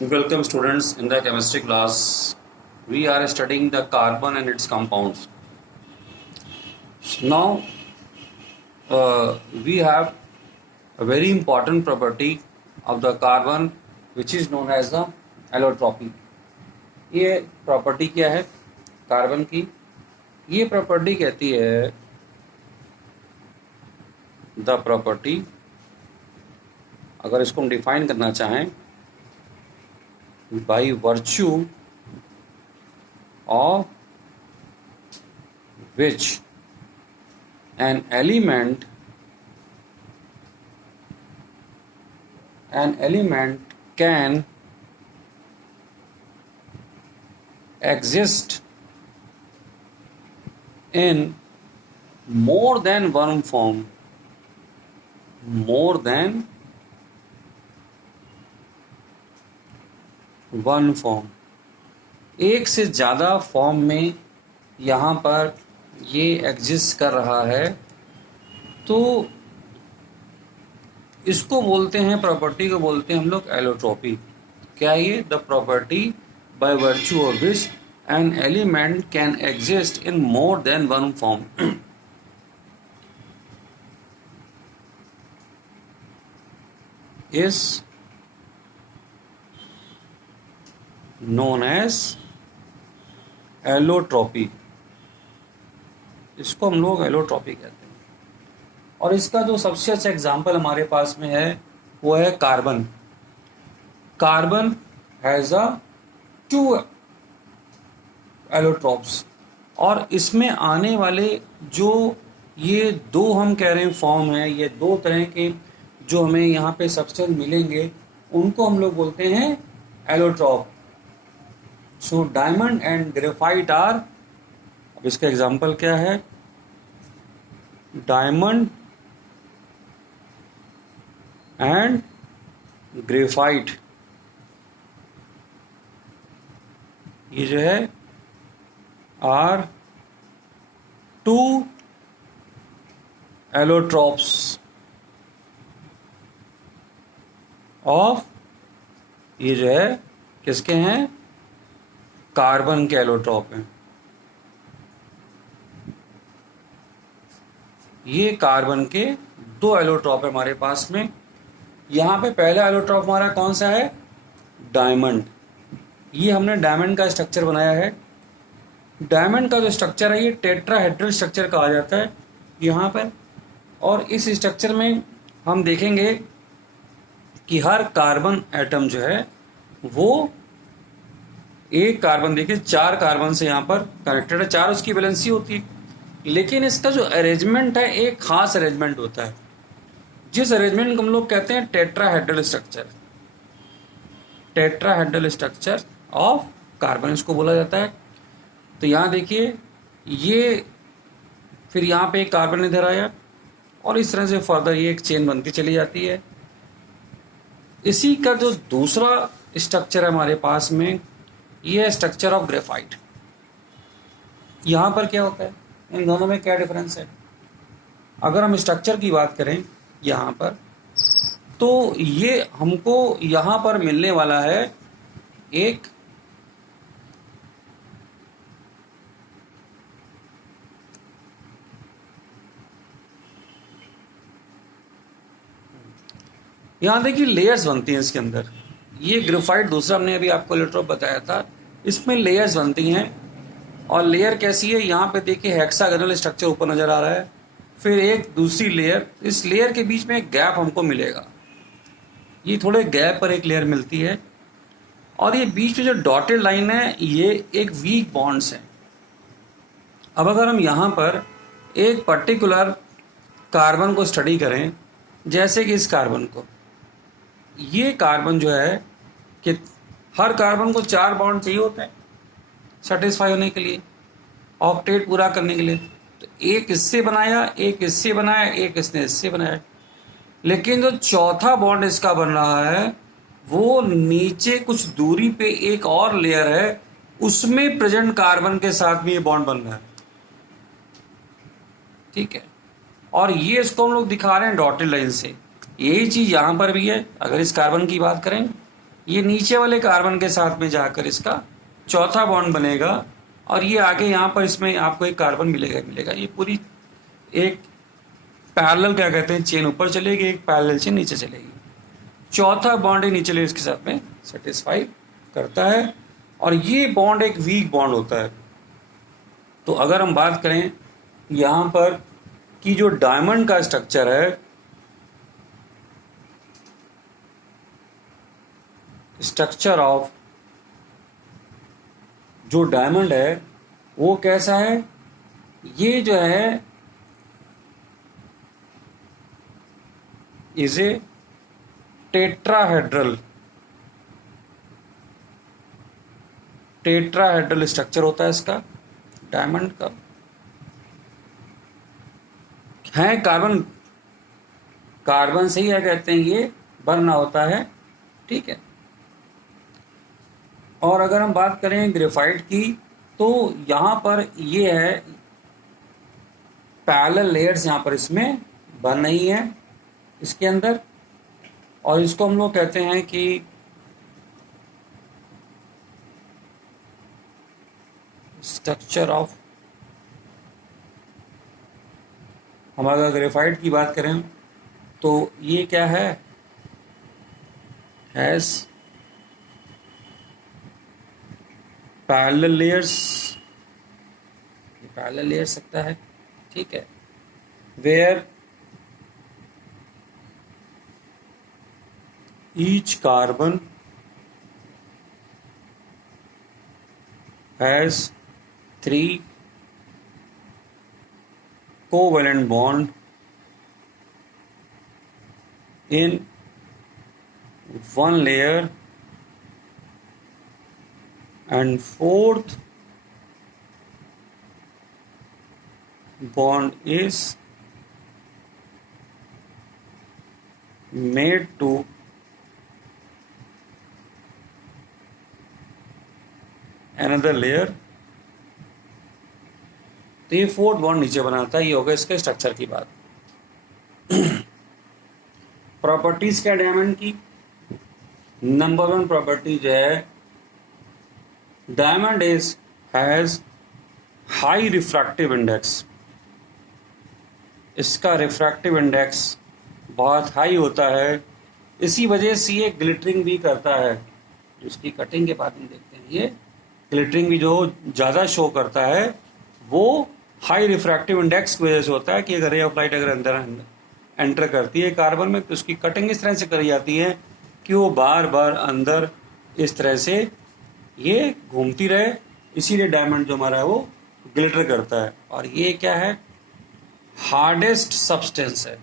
Welcome students in the chemistry class. We are studying the carbon and its compounds. Now we have a very important property of the carbon which is known as the allotropy. ये property क्या है carbon की? ये property कहती है the property, अगर इसको हम डिफाइन करना चाहें, by virtue of which an element can exist in more than one form, एक से ज़्यादा फॉर्म में यहाँ पर ये एग्जिस्ट कर रहा है, तो इसको बोलते हैं, प्रॉपर्टी को बोलते हैं हम लोग एलोट्रोपी. क्या ये? The property bye virtue of which an element can exist in more than one form is known as allotropy. इसको हम लोग एलोट्रोपी कहते हैं. और इसका जो सबसे अच्छा एग्जाम्पल हमारे पास में है वो है carbon. Carbon has a 2 allotropes, और इसमें आने वाले जो ये दो हम कह रहे हैं फॉर्म है, ये दो तरह के जो हमें यहाँ पे सब्सटेंस मिलेंगे, उनको हम लोग बोलते हैं allotrope. So diamond and graphite are, अब इसका एग्जाम्पल क्या है? डायमंड एंड ग्रेफाइट, ये जो है आर 2 एलोट्रोप्स ऑफ, ये जो है किसके हैं? कार्बन के एलोट्रोप हैं. ये कार्बन के 2 एलोट्रोप है हमारे पास में. यहाँ पे पहला एलोट्रोप हमारा कौन सा है? डायमंड. ये हमने डायमंड का स्ट्रक्चर बनाया है. डायमंड का जो स्ट्रक्चर है ये टेट्राहेड्रल स्ट्रक्चर कहा जाता है यहाँ पर. और इस स्ट्रक्चर में हम देखेंगे कि हर कार्बन एटम जो है वो एक कार्बन, देखिए 4 कार्बन से यहाँ पर कनेक्टेड है, 4 उसकी वैलेंसी होती है. लेकिन इसका जो अरेंजमेंट है एक खास अरेंजमेंट होता है, जिस अरेंजमेंट को हम लोग कहते हैं tetrahedral structure. Tetrahedral structure of carbon इसको बोला जाता है. तो यहाँ देखिए, ये फिर यहाँ पे एक कार्बन इधर आया, और इस तरह से फर्दर ये एक चेन बनती चली जाती है. इसी का जो दूसरा स्ट्रक्चर है हमारे पास में, ये है स्ट्रक्चर ऑफ ग्रेफाइट. यहाँ पर क्या होता है? इन दोनों में क्या डिफरेंस है? अगर हम स्ट्रक्चर की बात करें यहाँ पर, तो ये हमको यहाँ पर मिलने वाला है एक यहाँ देखिए लेयर्स बनती हैं इसके अंदर. ये ग्रेफाइट दूसरा हमने अभी आपको एलोट्रोप बताया था, इसमें लेयर्स बनती हैं. और लेयर कैसी है? यहाँ पे देखिए हेक्सागोनल स्ट्रक्चर ऊपर नजर आ रहा है, फिर एक दूसरी लेयर, इस लेयर के बीच में एक गैप हमको मिलेगा. ये थोड़े गैप पर एक लेयर मिलती है, और ये बीच में जो डॉटेड लाइन है ये एक वीक बॉन्ड्स है. अब अगर हम यहाँ पर एक पर्टिकुलर कार्बन को स्टडी करें, जैसे कि इस कार्बन को, ये कार्बन जो है कि हर कार्बन को 4 बॉन्ड चाहिए होते हैं सेटिस्फाई होने के लिए, ऑक्टेट पूरा करने के लिए. तो एक इससे बनाया, एक इससे बनाया, एक इसने इससे बनाया. लेकिन जो चौथा बॉन्ड इसका बन रहा है वो नीचे कुछ दूरी पे एक और लेयर है, उसमें प्रेजेंट कार्बन के साथ में ये बॉन्ड बन रहा है. ठीक है, और ये इसको हम लोग दिखा रहे हैं डॉटेड लाइन से. यही चीज यहां पर भी है. अगर इस कार्बन की बात करें ये नीचे वाले कार्बन के साथ में जाकर इसका चौथा बॉन्ड बनेगा और ये आगे यहाँ पर इसमें आपको एक कार्बन मिलेगा। ये पूरी एक पैरेलल क्या कहते हैं चेन ऊपर चलेगी, एक पैरेलल चेन नीचे चलेगी। चौथा बॉन्ड ही नीचे इसके साथ में सेटिस्फाई करता है और ये बॉन्ड एक वीक बॉन्ड होता है। तो अगर हम बात करें यहाँ पर कि जो डायमंड का स्ट्रक्चर है, स्ट्रक्चर ऑफ जो डायमंड है वो कैसा है, ये जो है इज ए टेट्राहेड्रल स्ट्रक्चर होता है इसका डायमंड का। है कार्बन से ही क्या कहते हैं ये बना होता है, ठीक है। और अगर हम बात करें ग्रेफाइट की तो यहाँ पर ये है पैरेलल लेयर्स यहाँ पर इसमें बन रही है इसके अंदर, और इसको हम लोग कहते हैं कि स्ट्रक्चर ऑफ, हम अगर ग्रेफाइट की बात करें तो ये क्या है, has parallel layers, parallel layer सकता है, ठीक है, where each carbon has 3 covalent bond in one layer and 4th bond is made to another layer। तो ये 4th बॉन्ड नीचे बनाता है। ये होगा इसके स्ट्रक्चर की बात। प्रॉपर्टीज क्या डायमंड की, नंबर 1 प्रॉपर्टी जो है diamond has high refractive index. इसका रिफ्रैक्टिव इंडेक्स बहुत हाई होता है, इसी वजह से ये ग्लिटरिंग भी करता है। इसकी कटिंग के बाद में देखते हैं, ये ग्लिटरिंग भी जो ज़्यादा शो करता है वो हाई रिफ्रैक्टिव इंडेक्स की वजह से होता है कि अगर रे ऑफ लाइट अगर अंदर एंटर करती है कार्बन में तो उसकी कटिंग इस तरह से करी जाती है कि वो बार बार अंदर इस तरह से ये घूमती रहे, इसीलिए डायमंड जो हमारा है वो ग्लिटर करता है। और ये क्या है, हार्डेस्ट सब्सटेंस है।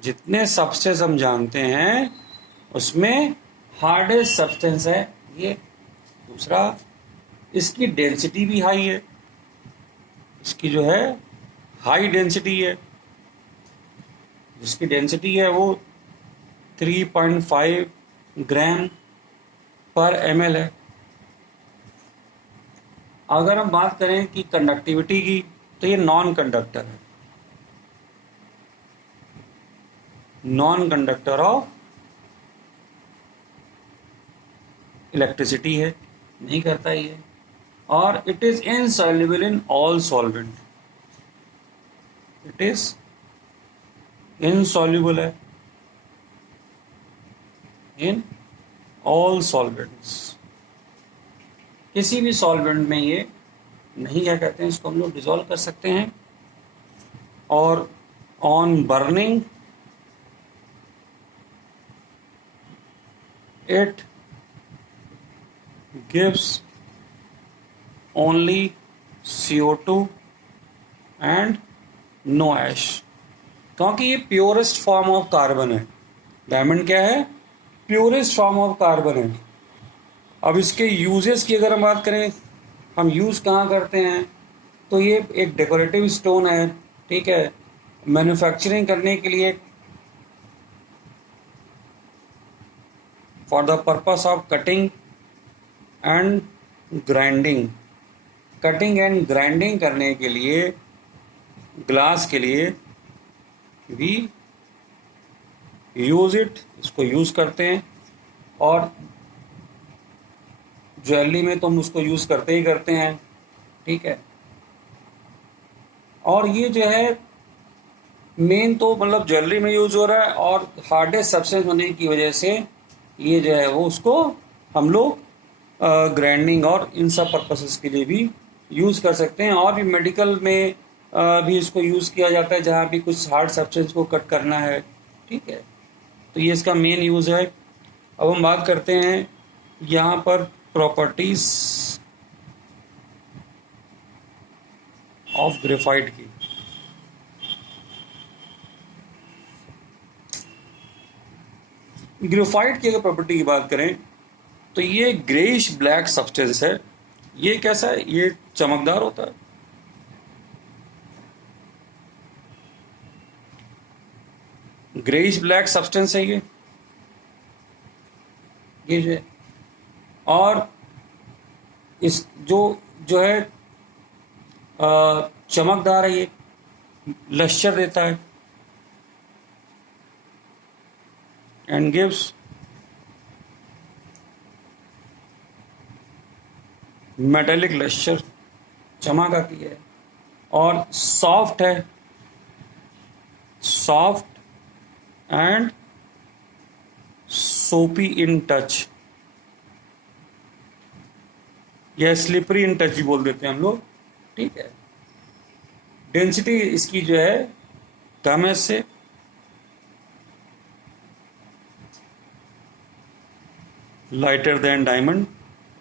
जितने सब्सटेंस हम जानते हैं उसमें हार्डेस्ट सब्सटेंस है ये। दूसरा, इसकी डेंसिटी भी हाई है, इसकी जो है हाई डेंसिटी है, जिसकी डेंसिटी है वो 3.5 ग्राम पर ml है। अगर हम बात करें कि कंडक्टिविटी की तो ये नॉन कंडक्टर है, नॉन कंडक्टर ऑफ इलेक्ट्रिसिटी है, नहीं करता ये। और it is insoluble in all solvent, it is insoluble है इन ऑल सॉल्वेंट्स। किसी भी सॉल्वेंट में ये नहीं क्या कहते हैं, इसको हम लोग डिसॉल्व कर सकते हैं। और on burning it gives only CO2 and no ash, क्योंकि ये प्योरेस्ट फॉर्म ऑफ कार्बन है। डायमंड क्या है, प्योरेस्ट फॉर्म ऑफ कार्बन है। अब इसके यूजेस की अगर हम बात करें, हम यूज़ कहाँ करते हैं, तो ये एक डेकोरेटिव स्टोन है, ठीक है, मैन्युफैक्चरिंग करने के लिए, for the purpose of cutting and grinding. Cutting and grinding करने के लिए, ग्लास के लिए भी यूज़ इट, इसको यूज़ करते हैं। और ज्वेलरी में तो हम उसको यूज़ करते ही करते हैं, ठीक है। और ये जो है मेन तो मतलब ज्वेलरी में यूज़ हो रहा है, और हार्डेस्ट सब्सटेंस होने की वजह से ये जो है वो उसको हम लोग ग्राइंडिंग और इन सब पर्पसेस के लिए भी यूज़ कर सकते हैं। और भी मेडिकल में भी इसको यूज़ किया जाता है, जहाँ भी कुछ हार्ड सब्सटेंस को कट करना है, ठीक है। तो ये इसका मेन यूज़ है। अब हम बात करते हैं यहाँ पर प्रॉपर्टीज़ ऑफ ग्रेफाइट की। ग्रेफाइट की अगर प्रॉपर्टी की बात करें तो ये ग्रेइश ब्लैक सब्सटेंस है। ये कैसा है? ये चमकदार होता है, ग्रेइश ब्लैक सब्सटेंस है ये जो है। और इस जो जो है चमकदार है, ये लश्चर देता है एंड गिव्स मेटेलिक लश्चर, चमक आती है। और सॉफ्ट है, सॉफ्ट एंड सोपी इन टच, या स्लिपरी इन टच भी बोल देते हैं हम लोग, ठीक है। डेंसिटी इसकी जो है कम है इससे, लाइटर देन डायमंड,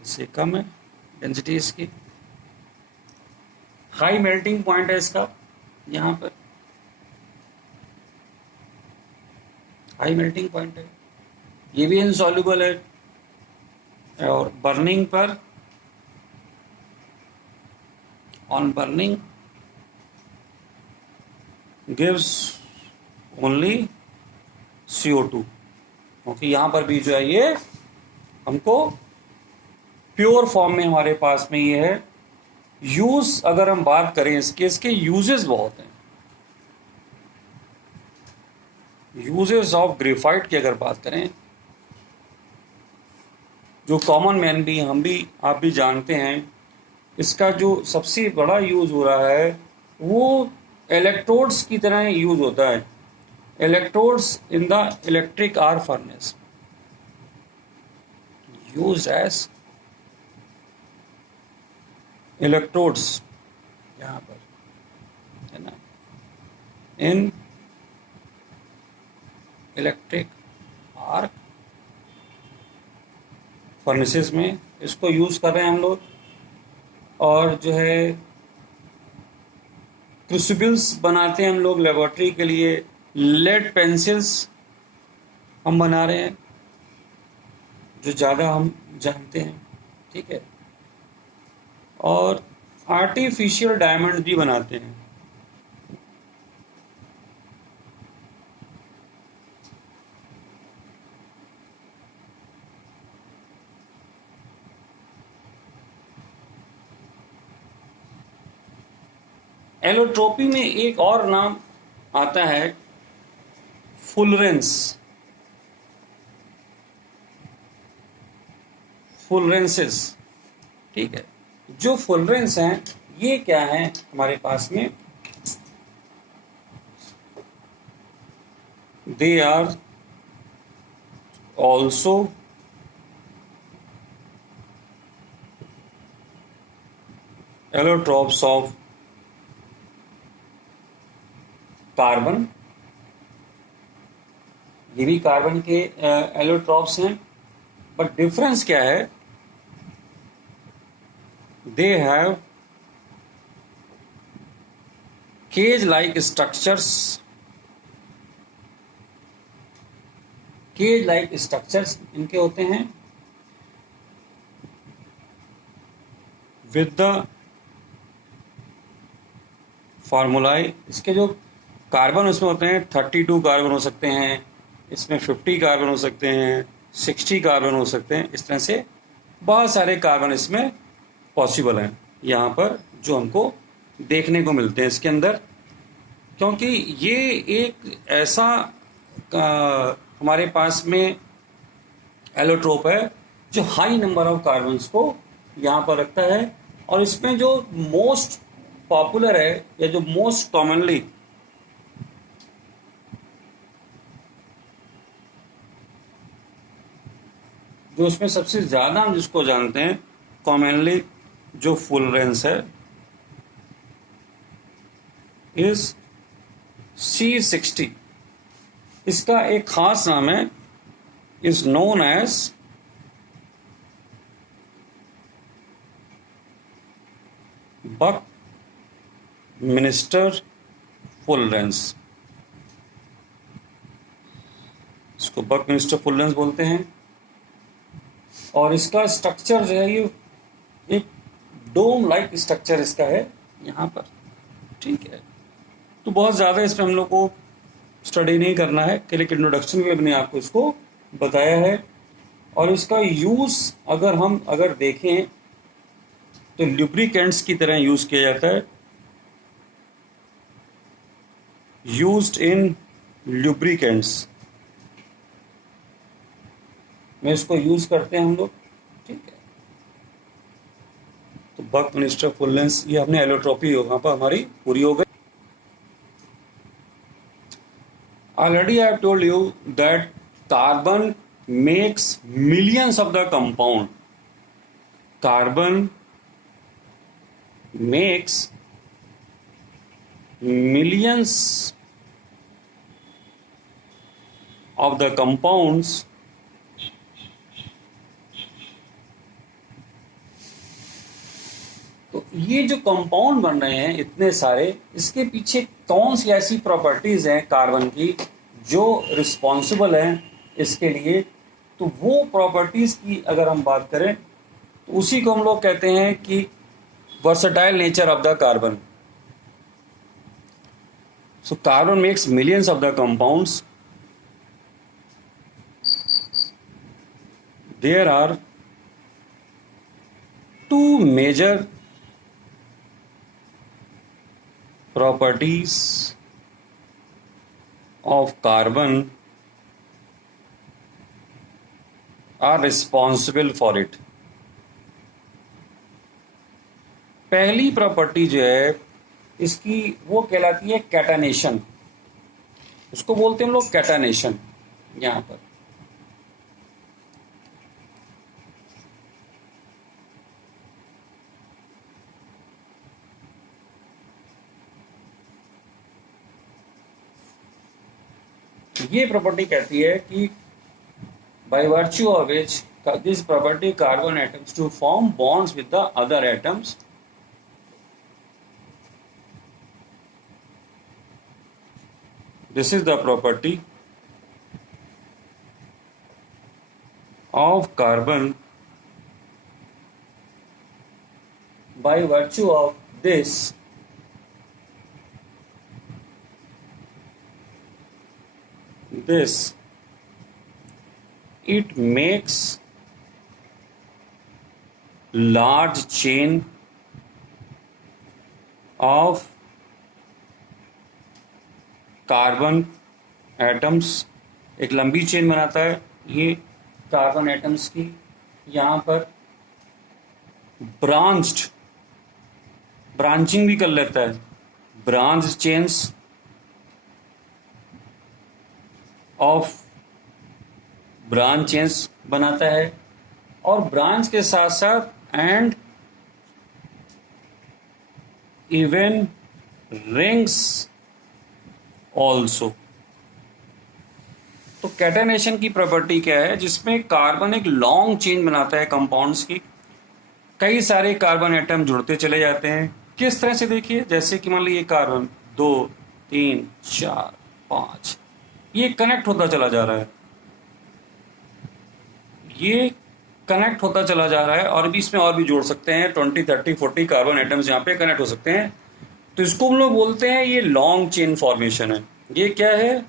इससे कम है डेंसिटी इसकी। हाई मेल्टिंग पॉइंट है इसका, यहाँ पर हाई मेल्टिंग पॉइंट है। ये भी इनसॉल्युबल है, और बर्निंग पर, on burning gives only CO2, क्योंकि यहाँ पर भी जो है ये हमको प्योर फॉर्म में हमारे पास में ये है। यूज अगर हम बात करें इसके यूजेस बहुत हैं। यूजेस ऑफ ग्रेफाइट की अगर बात करें, जो कॉमन मैन भी, हम भी, आप भी जानते हैं, इसका जो सबसे बड़ा यूज हो रहा है वो इलेक्ट्रोड्स की तरह यूज होता है। Electrodes in the electric arc furnace used as electrodes, यहाँ पर है ना, इन इलेक्ट्रिक आर्क फर्नेसेस में इसको यूज कर रहे हैं हम लोग। और जो है क्रूसिबल्स बनाते हैं हम लोग लेबोरेटरी के लिए, लेड पेंसिल्स हम बना रहे हैं, जो ज़्यादा हम जानते हैं, ठीक है। और आर्टिफिशियल डायमंड भी बनाते हैं। एलोट्रोपी में एक और नाम आता है फुलरेंस, फुलरेंसेस, ठीक है। जो फुलरेंस हैं ये क्या है हमारे पास में, they are also allotropes of carbon. ये भी कार्बन के एलोट्रोप्स हैं, बट डिफरेंस क्या है, they have cage like structures, cage like structures इनके होते हैं, विद द फार्मूलाई। इसके जो कार्बन उसमें होते हैं 32 कार्बन हो सकते हैं, इसमें 50 कार्बन हो सकते हैं, 60 कार्बन हो सकते हैं, इस तरह से बहुत सारे कार्बन इसमें पॉसिबल हैं यहाँ पर, जो हमको देखने को मिलते हैं इसके अंदर। क्योंकि ये एक ऐसा हमारे पास में एलोट्रोप है जो हाई नंबर ऑफ कार्बन्स को यहाँ पर रखता है। और इसमें जो मोस्ट पॉपुलर है या जो मोस्ट कॉमनली जो उसमें सबसे ज़्यादा हम जिसको जानते हैं कॉमनली जो फुलरेंस है इज C60। इसका एक खास नाम है, is known as buckminsterfullerene. इसको बक मिनिस्टर फुलरेंस बोलते हैं। और इसका स्ट्रक्चर जो है ये एक डोम लाइक स्ट्रक्चर इसका है यहाँ पर, ठीक है। तो बहुत ज़्यादा इसमें हम लोग को स्टडी नहीं करना है, कि लेकिन इंट्रोडक्शन में मैंने आपको इसको बताया है। और इसका यूज़ अगर देखें तो लुब्रिकेंट्स की तरह यूज़ किया जाता है, यूज्ड इन लुब्रिकेंट्स में इसको यूज़ करते हैं हम लोग, ठीक है। तो बक मिनिस्टर फुलरेंस ये हमने एलोट्रोपी यहाँ पर हमारी पूरी हो गई। Already I have told you that carbon makes millions of the compound. Carbon makes millions of the compounds तो ये जो कंपाउंड बन रहे हैं इतने सारे, इसके पीछे कौन सी ऐसी प्रॉपर्टीज हैं कार्बन की जो रिस्पॉन्सिबल हैं इसके लिए। तो वो प्रॉपर्टीज की अगर हम बात करें तो उसी को हम लोग कहते हैं कि versatile nature of the carbon. So carbon makes millions of the compounds. There are two major properties of carbon are responsible for it. पहली प्रॉपर्टी जो है इसकी वो कहलाती है कैटानेशन। उसको बोलते हैं हम लोग कैटानेशन। यहां पर ये प्रॉपर्टी कहती है कि by virtue of which this property carbon atoms to form bonds with the other atoms. This is the property of carbon by virtue of this it makes large chain of carbon atoms. एक लंबी chain बनाता है ये carbon atoms की। यहाँ पर branching भी कर लेता है, branch chains of branch chains बनाता है। और ब्रांच के साथ साथ एंड इवन रिंग्स ऑल्सो। तो कैटेनेशन की प्रॉपर्टी क्या है, जिसमें कार्बन एक लॉन्ग चेन बनाता है कंपाउंड्स की। कई सारे कार्बन एटम जुड़ते चले जाते हैं। किस तरह से देखिए, जैसे कि मान लीजिए कार्बन 2 3 4 5 ये कनेक्ट होता चला जा रहा है, ये कनेक्ट होता चला जा रहा है। और भी इसमें और भी जोड़ सकते हैं, 20 30 40 कार्बन एटम्स यहाँ पे कनेक्ट हो सकते हैं। तो इसको हम लोग बोलते हैं ये लॉन्ग चेन फॉर्मेशन है। ये क्या है,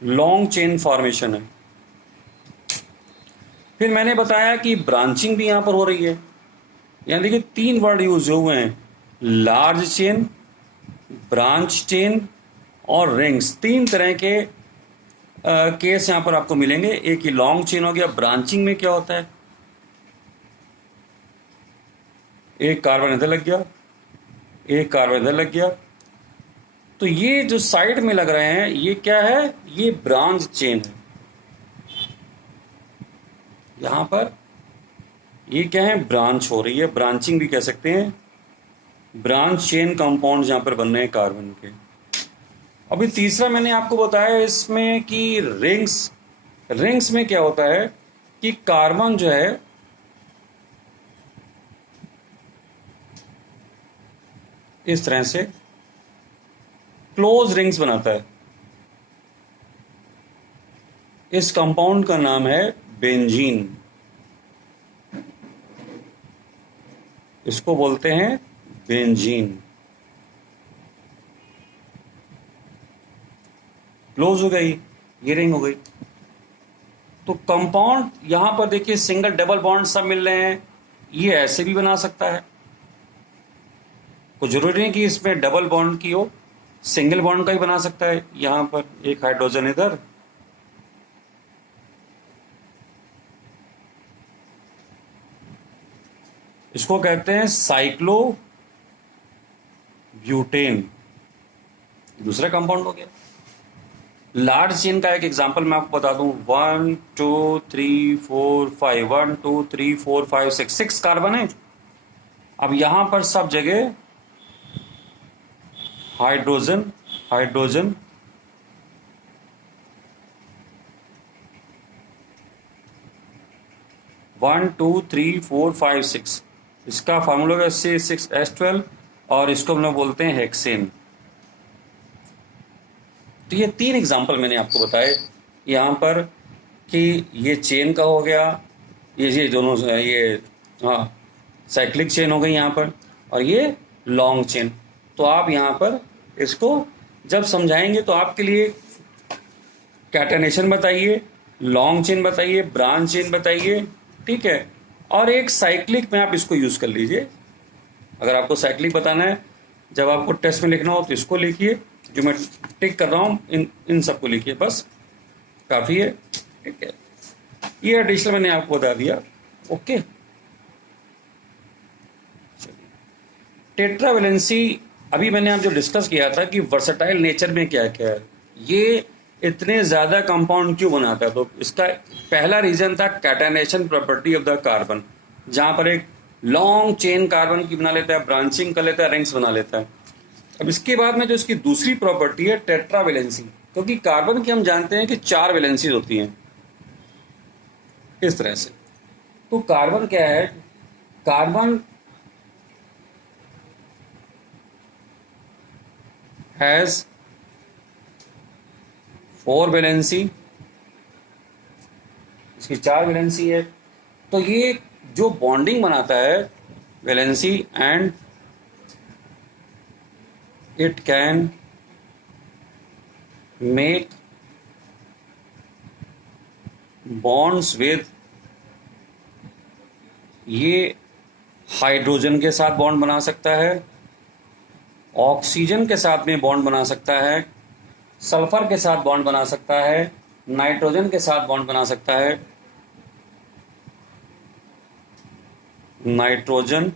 लॉन्ग चेन फॉर्मेशन है। फिर मैंने बताया कि ब्रांचिंग भी यहाँ पर हो रही है। यहाँ देखिए 3 वर्ड यूज हुए हैं, लार्ज चेन, ब्रांच चेन और रिंग्स। 3 तरह के केस यहाँ पर आपको मिलेंगे। एक ही लॉन्ग चेन हो गया। ब्रांचिंग में क्या होता है, एक कार्बन इधर लग गया, एक कार्बन इधर लग गया। तो ये जो साइड में लग रहे हैं ये क्या है, ये ब्रांच चेन है। यहां पर ये क्या है, ब्रांच हो रही है, ब्रांचिंग भी कह सकते हैं। ब्रांच चेन कंपाउंड जहां पर बन रहे हैं कार्बन के। अभी तीसरा मैंने आपको बताया इसमें कि रिंग्स में क्या होता है कि कार्बन जो है इस तरह से क्लोज रिंग्स बनाता है। इस कंपाउंड का नाम है बेंजीन, इसको बोलते हैं बेंजीन। क्लोज हो गई, ये रिंग हो गई। तो कंपाउंड यहां पर देखिए सिंगल डबल बॉन्ड सब मिल रहे हैं, ये ऐसे भी बना सकता है। कोई जरूरी नहीं कि इसमें डबल बॉन्ड की हो, सिंगल बॉन्ड का ही बना सकता है। यहां पर एक हाइड्रोजन इधर, इसको कहते हैं साइक्लोब्यूटेन, दूसरा कंपाउंड हो गया। लार्ज चेन का एक एग्जांपल मैं आपको बता दूं, 1 2 3 4 5, 1 2 3 4 5 6 कार्बन है। अब यहां पर सब जगह hydrogen hydrogen, one two three four five six, इसका फार्मूला है C6H12 और इसको हम लोग बोलते हैं हेक्सेन। तो ये 3 एग्जाम्पल मैंने आपको बताए यहाँ पर कि ये चेन का हो गया, ये दोनों ये हाँ साइक्लिक चेन हो गई यहाँ पर, और ये लॉन्ग चेन। तो आप यहाँ पर इसको जब समझाएंगे तो आपके लिए कैटेनेशन बताइए, लॉन्ग चेन बताइए, ब्रांच चेन बताइए, ठीक है। और एक साइक्लिक में आप इसको यूज़ कर लीजिए। अगर आपको साइक्लिक बताना है, जब आपको टेस्ट में लिखना हो तो इसको लिखिए, जो मैं टिक कर रहा हूँ इन सबको लिखिए, बस काफ़ी है, ठीक है। ये एडिशनल मैंने आपको बता दिया, ओके। टेट्रावेलेंसी अभी मैंने आप जो डिस्कस किया था कि वर्सेटाइल नेचर में क्या क्या है, ये इतने ज़्यादा कंपाउंड क्यों बनाता है, तो इसका पहला रीज़न था catenation property of the carbon, जहाँ पर एक लॉन्ग चेन कार्बन की बना लेता है, ब्रांचिंग कर लेता है, रिंग्स बना लेता है। अब इसके बाद में जो इसकी दूसरी प्रॉपर्टी है टेट्रावेलेंसी, क्योंकि कार्बन की हम जानते हैं कि 4 वैलेंसीज होती हैं इस तरह से। तो कार्बन क्या है, कार्बन हैज 4 वैलेंसी, इसकी 4 वैलेंसी है। तो ये जो बॉन्डिंग बनाता है valency, and it can make bonds with, ये हाइड्रोजन के साथ बॉन्ड बना सकता है, ऑक्सीजन के साथ में बॉन्ड बना सकता है, सल्फर के साथ बॉन्ड बना सकता है, नाइट्रोजन के साथ बॉन्ड बना सकता है, nitrogen,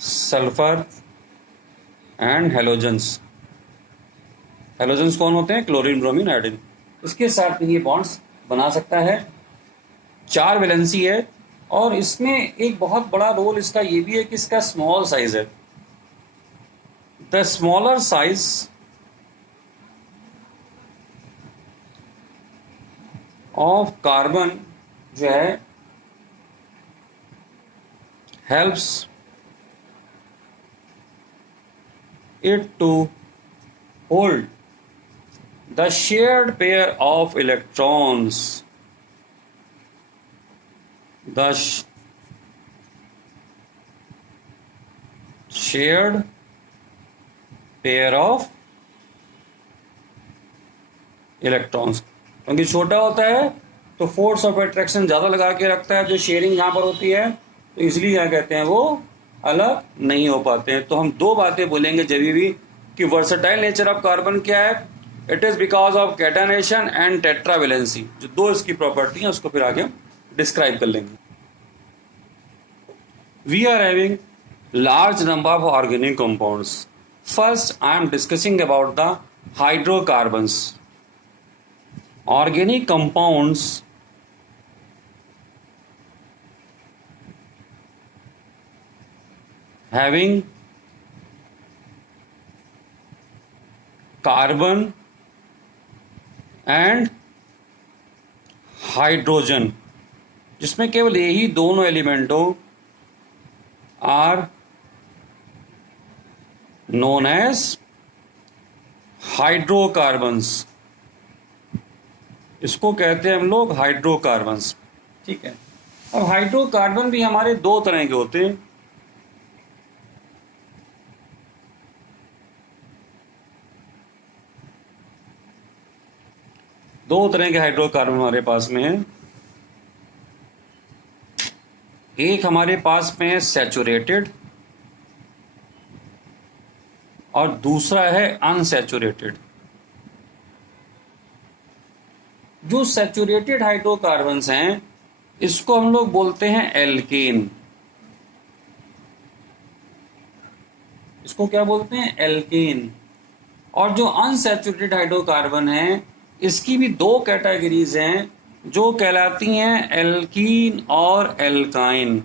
sulphur and halogens. Halogens कौन होते हैं, क्लोरीन, ब्रोमीन, आयोडीन। इसके साथ ये बॉन्ड्स बना सकता है। 4 वैलेंसी है, और इसमें एक बहुत बड़ा रोल इसका ये भी है कि इसका स्मॉल साइज है। The smaller size of carbon जो है helps it to hold the shared pair of electrons, the shared pair of electrons। क्योंकि छोटा होता है तो फोर्स ऑफ अट्रैक्शन ज़्यादा लगा के रखता है, जो शेयरिंग यहाँ पर होती है, तो इसलिए यहाँ कहते हैं वो अलग नहीं हो पाते हैं। तो हम 2 बातें बोलेंगे जब भी कि वर्सेटाइल नेचर ऑफ कार्बन क्या है, it is because of catenation and tetravalency, जो 2 इसकी प्रॉपर्टी है उसको फिर आगे हम डिस्क्राइब कर लेंगे। we are having large number of organic compounds. First, I am discussing about the hydrocarbons. Organic compounds having carbon and hydrogen, जिसमें केवल यही दोनों एलिमेंटों आर नोन एज हाइड्रोकार्बन्स। इसको कहते हैं हम लोग हाइड्रोकार्बन्स। ठीक है, अब हाइड्रोकार्बन भी हमारे दो तरह के होते हैं। दो तरह के हाइड्रोकार्बन हमारे पास में है। एक हमारे पास में है सैचुरेटेड और दूसरा है अनसैचुरेटेड। जो सैचुरेटेड हाइड्रोकार्बन्स हैं इसको हम लोग बोलते हैं एल्केन। इसको क्या बोलते हैं? एल्केन। और जो अनसैचुरेटेड हाइड्रोकार्बन है इसकी भी दो कैटेगरीज हैं जो कहलाती हैं एल्कीन और एल्काइन।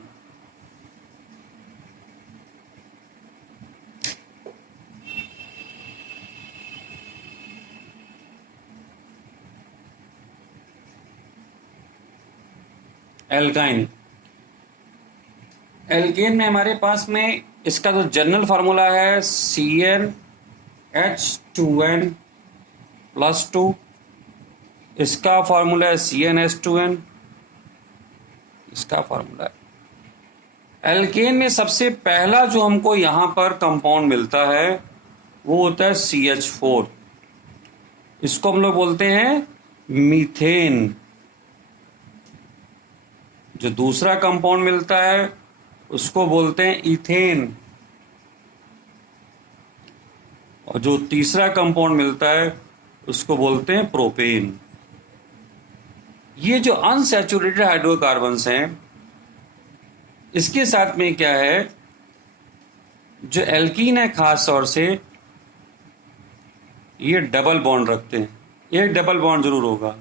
एल्काइन, एल्केन में हमारे पास में इसका जो जनरल फार्मूला है CnH2n+2। इसका फार्मूला है CnH2n। इसका फार्मूला है। एल्केन में सबसे पहला जो हमको यहां पर कंपाउंड मिलता है वो होता है CH4। इसको हम लोग बोलते हैं मीथेन। जो दूसरा कंपाउंड मिलता है उसको बोलते हैं इथेन। और जो तीसरा कंपाउंड मिलता है उसको बोलते हैं प्रोपेन। ये जो अनसैचुरेटेड हाइड्रोकार्बन्स हैं इसके साथ में क्या है, जो एल्कीन है खास तौर से ये डबल बॉन्ड रखते हैं। एक डबल बॉन्ड जरूर होगा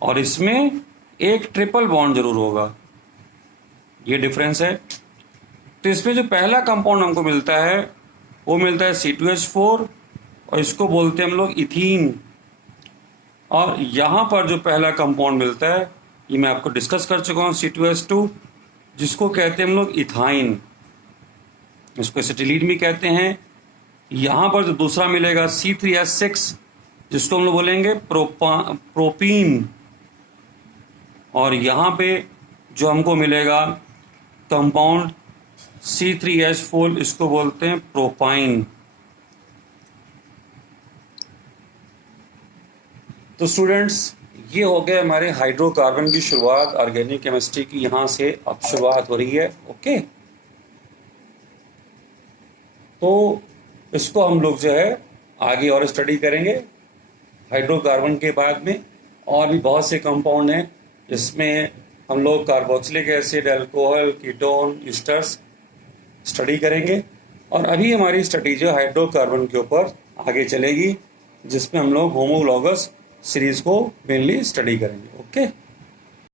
और इसमें एक ट्रिपल बॉन्ड जरूर होगा। ये डिफरेंस है। तो इसमें जो पहला कंपाउंड हमको मिलता है वो मिलता है C2H4 और इसको बोलते हैं हम लोग इथीन। और यहाँ पर जो पहला कंपाउंड मिलता है ये मैं आपको डिस्कस कर चुका हूँ C2H2, जिसको कहते हैं हम लोग इथाइन। इसको एसिटिलीन भी कहते हैं। यहाँ पर जो दूसरा मिलेगा C3H6 जिसको हम लोग बोलेंगे प्रोपीन। और यहाँ पे जो हमको मिलेगा कंपाउंड C3H4 इसको बोलते हैं प्रोपाइन। तो स्टूडेंट्स ये हो गए हमारे हाइड्रोकार्बन की शुरुआत। ऑर्गेनिक केमिस्ट्री की यहाँ से अब शुरुआत हो रही है। ओके, तो इसको हम लोग जो है आगे और स्टडी करेंगे। हाइड्रोकार्बन के बाद में और भी बहुत से कंपाउंड हैं जिसमें हम लोग carboxylic acid, alcohol, ketone, esters study करेंगे। और अभी हमारी स्टडी जो हाइड्रोकार्बन के ऊपर आगे चलेगी जिसमें हम लोग होमोलॉगस सीरीज को मेनली स्टडी करेंगे। ओके।